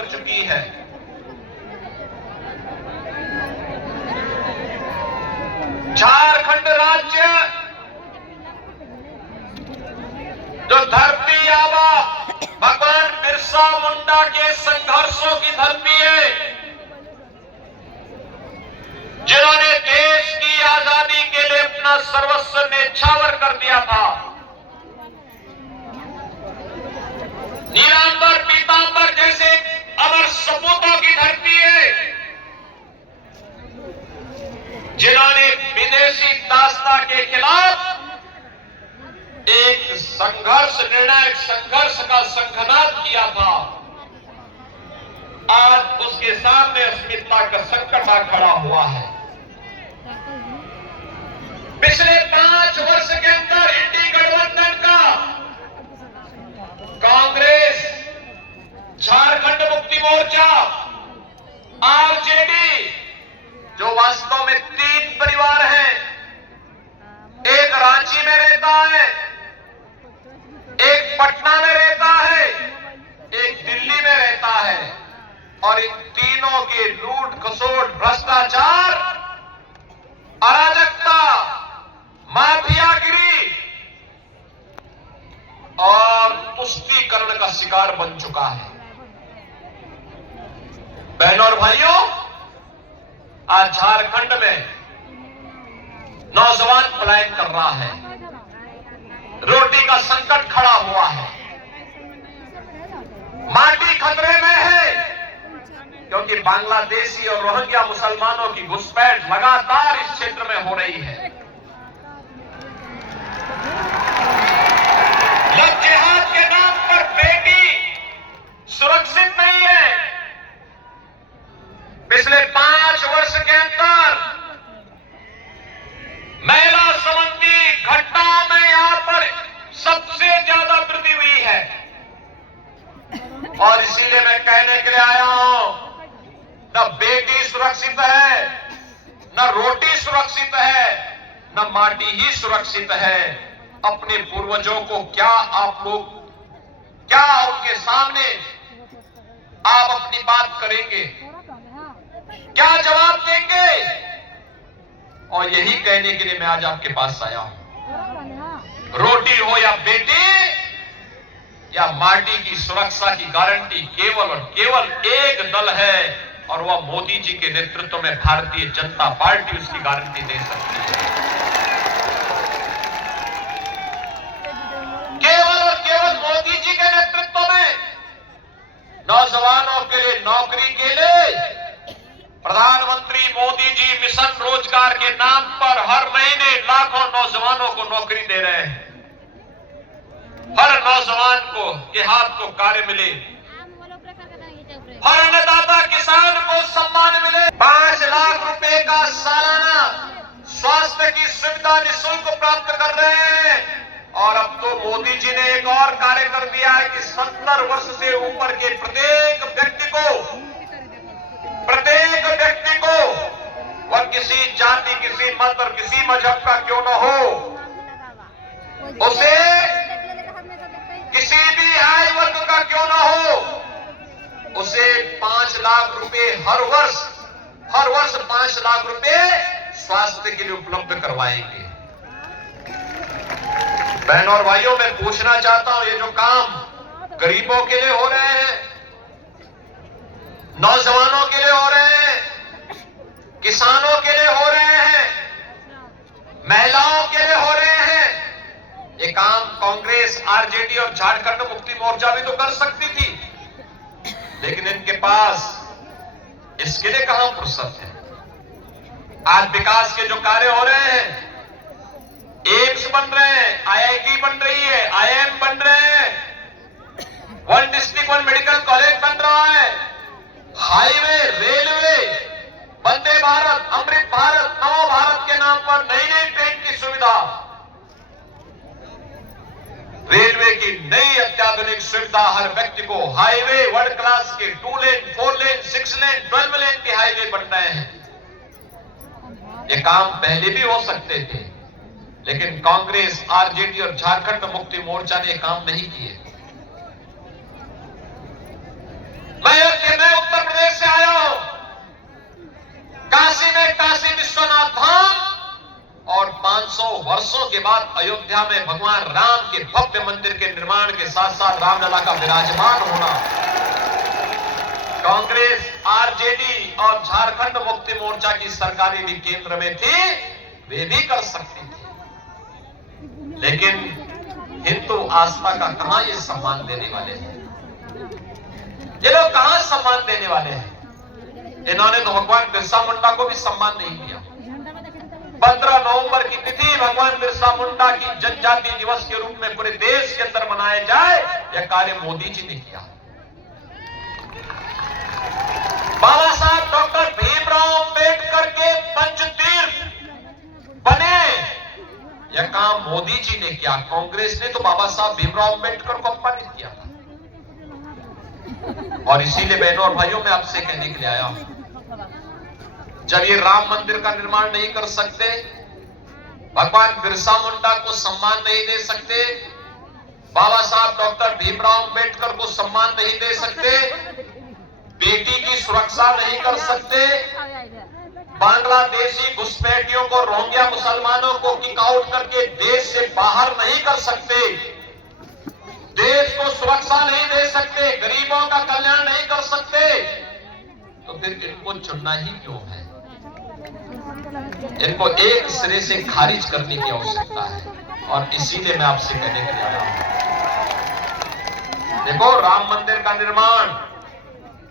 कर चुकी है। झारखंड राज्य जो धरती आबा भगवान बिरसा मुंडा के संघर्षों की धरती है, जिन्होंने देश की आजादी के लिए अपना सर्वस्व न्यौछावर कर दिया था। नीलांबर पीतांबर जैसे अमर सपूतों की धरती है, जिन्होंने विदेशी दासता के खिलाफ एक संघर्ष, निर्णायक संघर्ष का शंखनाद किया था। आज उसके सामने अस्मिता का संकट आ खड़ा हुआ है। पिछले 5 वर्ष के अंदर इंडी गठबंधन का कांग्रेस, झारखंड मुक्ति मोर्चा, आरजेडी, जो वास्तव में 3 परिवार हैं, एक रांची में रहता है, एक पटना में रहता है, एक दिल्ली में रहता है, और इन तीनों के लूट खसोट, भ्रष्टाचार, अराजकता, माफियागिरी और तुष्टीकरण का शिकार बन चुका है। बहनों और भाइयों, आज झारखंड में नौजवान पलायन कर रहा है, रोटी का संकट खड़ा हुआ है, माटी खतरे में है, क्योंकि बांग्लादेशी और रोहिंग्या मुसलमानों की घुसपैठ लगातार इस क्षेत्र में हो रही है। जब जिहाद के नाम पर बेटी सुरक्षित नहीं है, पिछले 5 वर्ष के अंदर महिला संबंधी घटनाओं में यहां पर सबसे ज्यादा वृद्धि हुई है। और इसीलिए मैं कहने के लिए आया हूं, न बेटी सुरक्षित है, न रोटी सुरक्षित है, न माटी ही सुरक्षित है। अपने पूर्वजों को क्या आप लोग, क्या उनके सामने आप अपनी बात करेंगे, क्या जवाब देंगे? और यही कहने के लिए मैं आज आपके पास आया हूं। रोटी हो या बेटी या माटी की सुरक्षा की गारंटी केवल और केवल एक दल है, और वह मोदी जी के नेतृत्व में भारतीय जनता पार्टी उसकी गारंटी दे सकती है। केवल और केवल मोदी जी के नेतृत्व में नौजवानों के लिए नौकरी के लिए प्रधानमंत्री मोदी जी मिशन रोजगार के नाम पर हर महीने लाखों नौजवानों को नौकरी दे रहे हैं। हर नौजवान को के हाथ को कार्य मिले, हर अन्नदाता किसान को सम्मान मिले। 5 लाख रुपए का सालाना स्वास्थ्य की सुविधा निःशुल्क प्राप्त कर रहे हैं। और अब तो मोदी जी ने एक और कार्य कर दिया है कि 70 वर्ष से ऊपर के प्रत्येक व्यक्ति को वह किसी जाति, किसी मत और किसी मजहब का क्यों न हो, उसे किसी भी आय वर्ग का क्यों न हो, उसे 5 लाख रुपए हर वर्ष 5 लाख रुपए स्वास्थ्य के लिए उपलब्ध करवाएंगे। बहनों और भाइयों, मैं पूछना चाहता हूं, ये जो काम गरीबों के लिए हो रहे हैं, नौजवानों के लिए हो रहे हैं, किसानों के लिए हो रहे हैं, महिलाओं के लिए हो रहे हैं, ये काम कांग्रेस, आरजेडी और झारखंड मुक्ति मोर्चा भी तो कर सकती थी, लेकिन इनके पास इसके लिए कहां फुर्सत है। आज विकास के जो कार्य हो रहे हैं, एम्स बन रहे हैं, आईआईटी बन रही है, आईआईएम बन रहे हैं, 1 डिस्ट्रिक्ट 1 मेडिकल कॉलेज बन रहा है, हाईवे, रेलवे, वंदे भारत, अमृत भारत, नमो भारत के नाम पर नई ट्रेन की सुविधा, रेलवे की नई अत्याधुनिक सुविधा, हर व्यक्ति को हाईवे, वर्ल्ड क्लास के 2 लेन, 4 लेन, 6 लेन, 12 लेन के हाईवे बन रहे हैं। ये काम पहले भी हो सकते थे, लेकिन कांग्रेस, आरजेडी और झारखंड मुक्ति मोर्चा ने काम नहीं किए। मैं उत्तर प्रदेश से आया हूं। काशी में काशी विश्वनाथ धाम और 500 वर्षों के बाद अयोध्या में भगवान राम के भव्य मंदिर के निर्माण के साथ साथ रामलला का विराजमान होना कांग्रेस, आरजेडी और झारखंड मुक्ति मोर्चा की सरकारें भी केंद्र में थी, वे भी कर सकती थी। लेकिन हिंदू आस्था का कहां ये सम्मान देने वाले हैं? ये लोग कहां सम्मान देने वाले हैं? इन्होंने तो भगवान बिरसा मुंडा को भी सम्मान नहीं दिया। 15 नवंबर की तिथि भगवान बिरसा मुंडा की जनजाति दिवस के रूप में पूरे देश के अंदर मनाया जाए, यह कार्य मोदी जी ने किया। बाबा साहब डॉक्टर भीमराव अंबेडकर के पंचतीर्थ बने, यह काम मोदी जी ने किया। कांग्रेस ने तो बाबा साहब भीमराव अंबेडकर को अपमानित किया था। और इसीलिए बहनों और भाइयों, मैं आपसे कहने के लिए आया हूं, जब ये राम मंदिर का निर्माण नहीं कर सकते, भगवान बिरसा मुंडा को सम्मान नहीं दे सकते, बाबा साहब डॉक्टर भीमराव अंबेडकर को सम्मान नहीं दे सकते, बेटी की सुरक्षा नहीं कर सकते, बांग्लादेशी घुसपैठियों को, रोहिंग्या मुसलमानों को किक आउट करके देश से बाहर नहीं कर सकते, देश को सुरक्षा नहीं दे सकते, गरीबों का कल्याण नहीं कर सकते, तो फिर इनको चुनना ही क्यों है? इनको एक सिरे से खारिज करने की आवश्यकता है। और इसीलिए मैं आपसे कहने के लिए आया हूं, देखो, राम मंदिर का निर्माण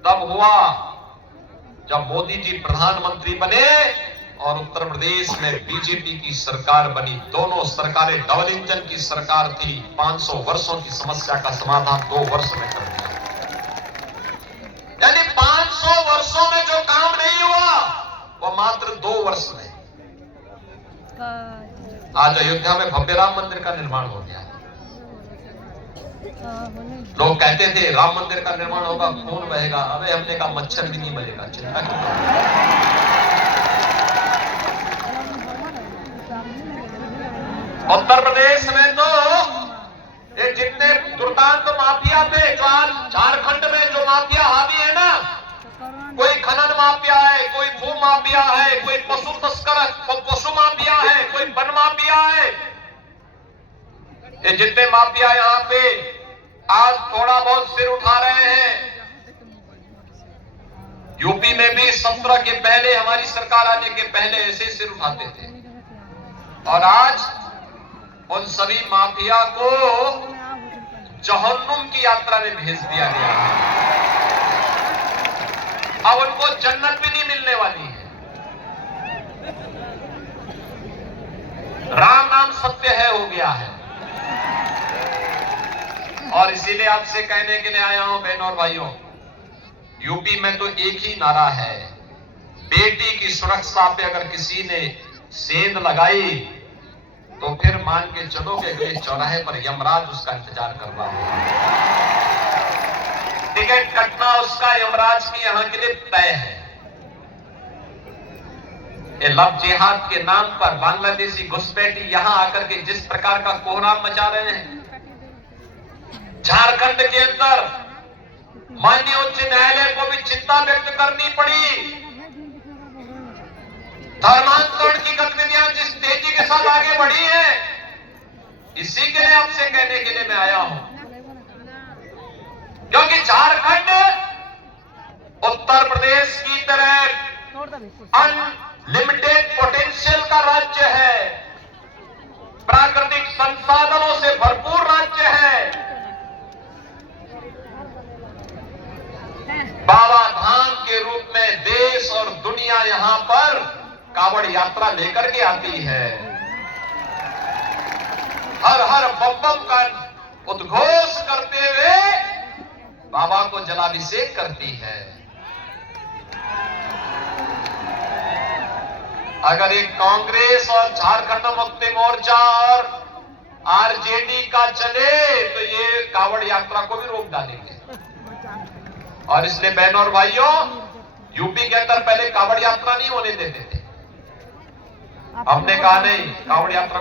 तब हुआ जब मोदी जी प्रधानमंत्री बने और उत्तर प्रदेश में बीजेपी की सरकार बनी। दोनों सरकारें डबल इंजन की सरकार थी। 500 वर्षों की समस्या का समाधान 2 वर्ष में कर दिया। यानी 500 वर्षों में जो काम नहीं हुआ वो मात्र 2 वर्ष में आज अयोध्या में भव्य राम मंदिर का निर्माण हो गया। लोग कहते थे राम मंदिर का निर्माण होगा, खून बहेगा। अबे हमने कहा मच्छर भी नहीं मरेगा, चिंता क्यों? उत्तर प्रदेश में तो ये जितने दुर्दांत माफिया थे, झारखंड में जो माफिया हावी है ना, कोई खनन माफिया है, कोई भू माफिया है, कोई पशु तस्कर, पशु माफिया है, कोई वन माफिया है, ये जितने माफिया यहाँ पे आज थोड़ा बहुत सिर उठा रहे हैं। यूपी में भी 17 के पहले, हमारी सरकार आने के पहले ऐसे सिर उठाते थे। और आज उन सभी माफिया को जहन्नुम की यात्रा में भेज दिया गया है। अब उनको जन्नत भी नहीं मिलने वाली है। राम नाम सत्य है हो गया है। और इसीलिए आपसे कहने के लिए आया हूं बहनों और भाइयों, यूपी में तो एक ही नारा है, बेटी की सुरक्षा पे अगर किसी ने सेंध लगाई तो फिर मान के चलो कि अगले चौराहे पर यमराज उसका इंतजार कर रहा होगा। टिकट कटना उसका यमराज की यहां के लिए तय है। ये लव जिहाद के नाम पर बांग्लादेशी घुसपैठी यहां आकर के जिस प्रकार का कोहराम मचा रहे हैं, झारखंड के अंदर माननीय उच्च न्यायालय को भी चिंता व्यक्त करनी पड़ी। धर्मांतरण की गतिविधियां जिस तेजी के साथ आगे बढ़ी है, इसी के लिए आपसे कहने के लिए मैं आया हूं, क्योंकि झारखंड उत्तर प्रदेश की तरह अनलिमिटेड पोटेंशियल का राज्य है, प्राकृतिक संसाधनों से भरपूर राज्य है। बाबा धाम के रूप में देश और दुनिया यहां पर कावड़ यात्रा लेकर के आती है, हर हर बम बम का उद्घोष करते हुए बाबा को जलाभिषेक करती है। अगर एक कांग्रेस और झारखंड मुक्ति मोर्चा और आरजेडी का चले तो ये कावड़ यात्रा को भी रोक डालेंगे। और इसलिए बहनों और भाइयों, यूपी के अंदर पहले कावड़ यात्रा नहीं होने देते थे। हमने कहा नहीं, कावड़ यात्रा